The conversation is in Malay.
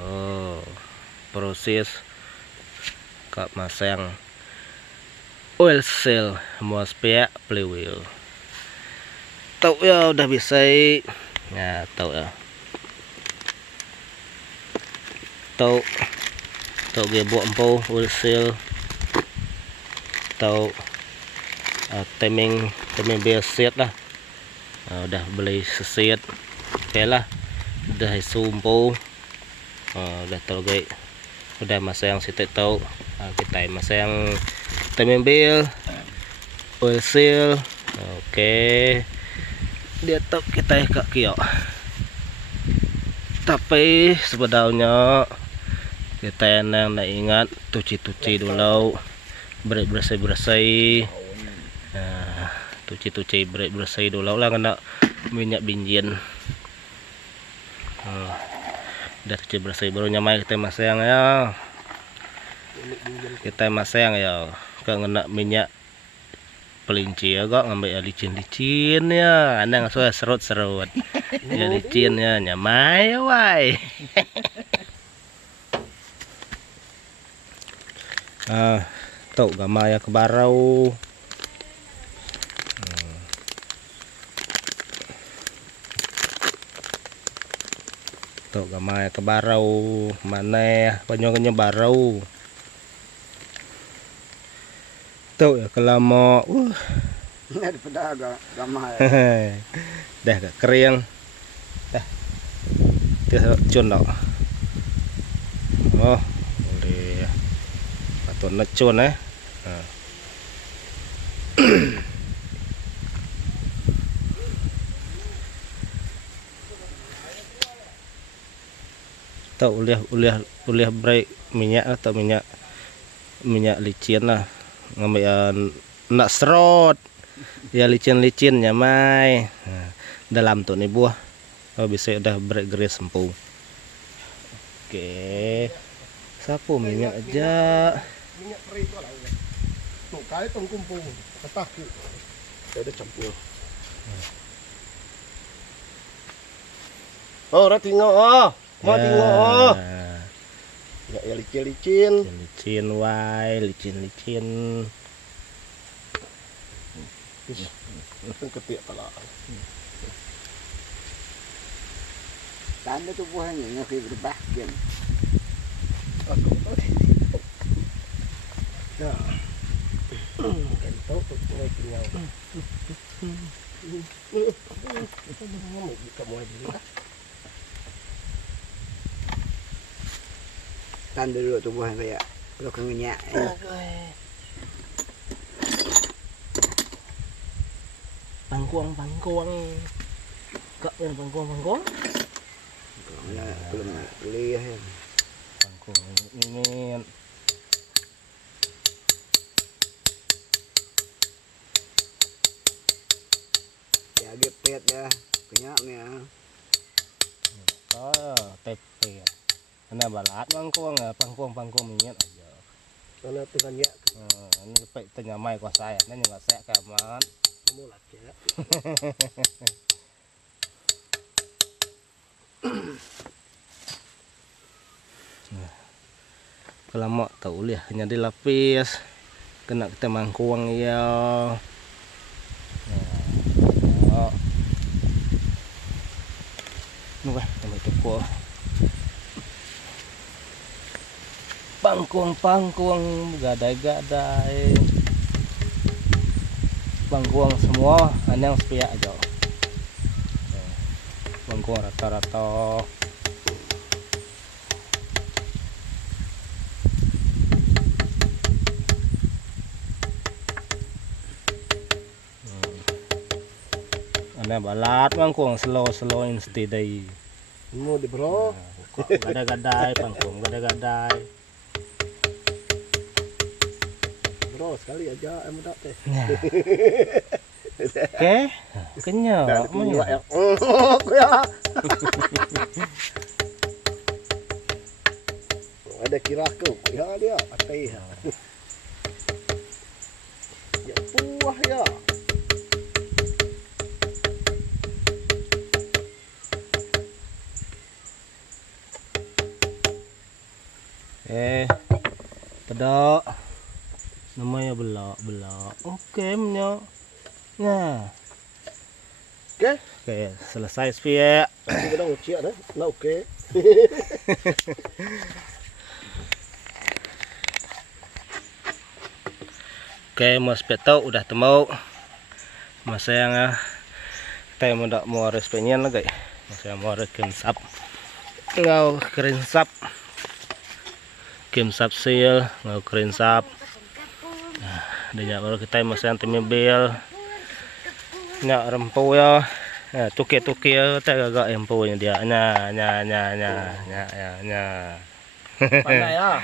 Oh, proses kak masang oil seal MOSFET flywheel. Tahu ya udah bisa. Ya, tahu ya. Tahu dia buat empo oil seal. Tahu timing basic lah. Udah beli seset. Oke lah. Udah sumpo. Udah tahu guys. Udah masang situ tahu. Kita masang timing bell, oil seal. Oke. Dia tahu kita kak kio. Tapi sebenarnya kita yang ingat cuci dulu, bersih. Cuci bersih dulu lah kena minyak bensin. Udah cuci bersih baru nyamai kita masang ya. Kita masang ya, kena minyak pelinci ya kok ngambil licin ya, anda nggak serut ya licin ya nyamai ya wai. Tuh gambar ya ke barau. Tuh gambar ya ke barau mana banyak barau. Tuh ya kelama daripada gambar. Dah gak kering dah dia cun dah. Oh boleh patut necun Tahu uliah break minyak atau minyak licin lah ngambil nak serot ya licin nyamai. Dalam tuh nih buah bisa udah break geris sempung. Oke sapu minyak aja Minyak peri itu lah. Tuh kali pengkumpul ketaku. Udah campur. Oh, tengok mau tengok ya licin wai licin ketik pala tanda tu buahnya yang berubah kan ya kentok mulai tinggal buka mulai dulu tanda dulu tu buahnya kayak kalau kangennya pangkuang kak yang pangkuang belum kuliah ya pangkuang ini ya gepet ya kenyaknya tepet karena balat pangkuang minyak aja karena tuhan ya ini pek tenyamai kuasa ya nanya nggak saya kaman mulat ya kalau mau tahu lihat hanya dilapis kena kita mangkuang ya. Nunggu sampai cukup pangkuang gadai pangkuang semua hanya yang sepia aja pangkuang rata-rata ana balat pangkuang slow instead day mau di bro gadai pangkuang gadai bro sekali aja mudah teh oke kenyal ya ada kiraku ya dia atai ya puah ya pedok namanya belak. Oke menyo. Nah. Oke. Oke, selesai spie. Kita udah ucia dah. Nah, oke. Oke, mas peto udah temu. Mas yang tay mo dak mo respenyan lagi. Mas yang mo kensap. Ngau kensap. Kensap seal, ngau kensap. Nah, dia baru kita mas yang timibel. Nya rempu ya. Nah, tuki-tuki ya tay gagak empunya dia. Nya. Pandai ya.